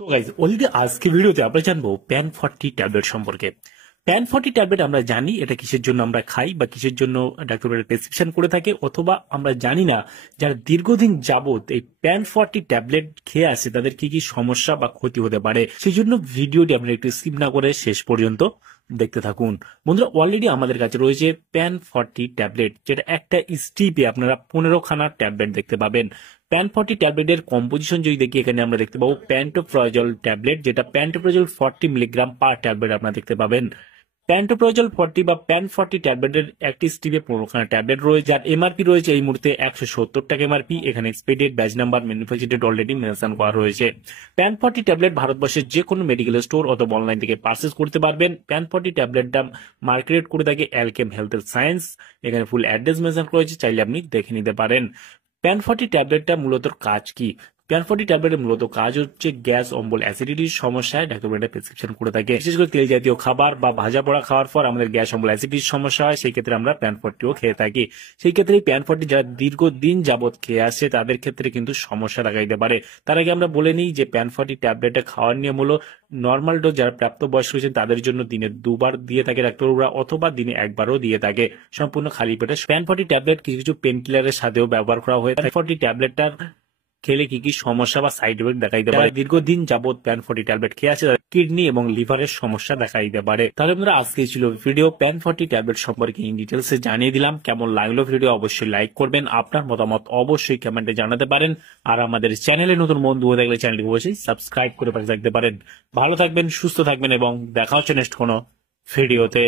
So guys already আজকে ভিডিওতে আমরা জানবো প্যান 40 ট্যাবলেট সম্পর্কে। প্যান 40 ট্যাবলেট আমরা জানি এটা কিসের জন্য আমরা খাই বা কিসের জন্য ডাক্তারের প্রেসক্রিপশন করে থাকে, অথবা আমরা জানি না যারা দীর্ঘদিন যাবত এই প্যান 40 ট্যাবলেট খেয়ে আসে তাদের কি কি সমস্যা বা ক্ষতি হতে পারে। সেই জন্য ভিডিওটি আপনারা একটু স্কিপ না করে শেষ পর্যন্ত দেখতে থাকুন। বন্ধুরা, অলরেডি আমাদের কাছে রয়েছে প্যান 40 ট্যাবলেট, যেটা একটা স্টিপে আপনারা 15খানা ট্যাবলেট দেখতে পাবেন। প্যান 40 ট্যাবলেটের কম্পোজিশন যদি দেখি, এখানে আমরা দেখতে পাবো প্যান্টোপ্রোজল ট্যাবলেট, যেটা প্যান্টোপ্রোজল 40 মিলিগ্রাম পার ট্যাবলেট আপনারা দেখতে পাবেন। প্যান্টোপ্রোজল 40 বা প্যান 40 ট্যাবলেটের একটি স্টিপে 15খানা ট্যাবলেট রয়েছে, যার এমআরপি রয়েছে এই মুহূর্তে 170 টাকা এমআরপি। এখানে expiry date, batch number, manufacture date already mention করা রয়েছে। প্যান 40 ট্যাবলেট ভারতবর্ষের যে কোনো মেডিকেল স্টোর অথবা অনলাইন থেকে পারচেস করতে পারবেন। প্যান 40 ট্যাবলেটটা মার্কেট করে থাকে অ্যালকেম হেলথ সায়েন্স। এখানে ফুল অ্যাড্রেস মেনশন করা হয়েছে, চাইলে আপনি দেখে নিতে পারেন। প্যান 40 ট্যাবলেটটা মূলত কাজ কি? প্যান 40 ট্যাবলেটের মূলত কাজ হচ্ছে গ্যাস, অম্বল, অ্যাসিডিটির সমস্যায় ডাক্তার প্রেসক্রিপশন করে থাকে। বিশেষ করে তেল জাতীয় খাবার বা ভাজা পোড়া খাওয়ার পর আমাদের গ্যাস, অম্বল, অ্যাসিডিটির সমস্যা হয়, সেই ক্ষেত্রে আমরা প্যান 40ও খেয়ে থাকি। সেই ক্ষেত্রে প্যান 40 যারা দীর্ঘদিন যাবত খেয়ে আসছে তাদের ক্ষেত্রে কিন্তু সমস্যা দেখা দিতে পারে। তার আগে আমরা বলে নিই যে প্যান 40 ট্যাবলেটটা খাওয়ার নিয়ম হলো নর্মাল ডোজ, যারা প্রাপ্তবয়স্ক হয়েছেন তাদের জন্য দিনে 2বার দিয়ে থাকে ডাক্তাররা, অথবা দিনে 1বারও দিয়ে থাকে সম্পূর্ণ খালি পেটে। প্যান 40 ট্যাবলেট কিছু কিছু পেন কিলারের সাথেও ব্যবহার করা হয়ে থাকে। 40 ট্যাবলেটটার খেলে কি কি সমস্যা বা সাইড এফেক্ট দেখা দিতে পারে? দীর্ঘদিন যাবত প্যান 40 ট্যাবলেট খেয়ে আছে তাদের কিডনি এবং লিভারের সমস্যা দেখা দিতে পারে। তাহলে বন্ধুরা, আজকে ছিল ভিডিও প্যান 40 ট্যাবলেট সম্পর্কে ইন ডিটেলসে জানিয়ে দিলাম। কেমন লাগলো ভিডিও অবশ্যই লাইক করবেন, আপনার মতামত অবশ্যই কমেন্টে জানাতে পারেন। আর আমাদের চ্যানেলে নতুন বন্ধু হয়ে থাকলে চ্যানেলটি অবশ্যই সাবস্ক্রাইব করে পাশে থাকতে পারেন। ভালো থাকবেন, সুস্থ থাকবেন এবং দেখা হচ্ছে নেক্সট কোনো ভিডিওতে।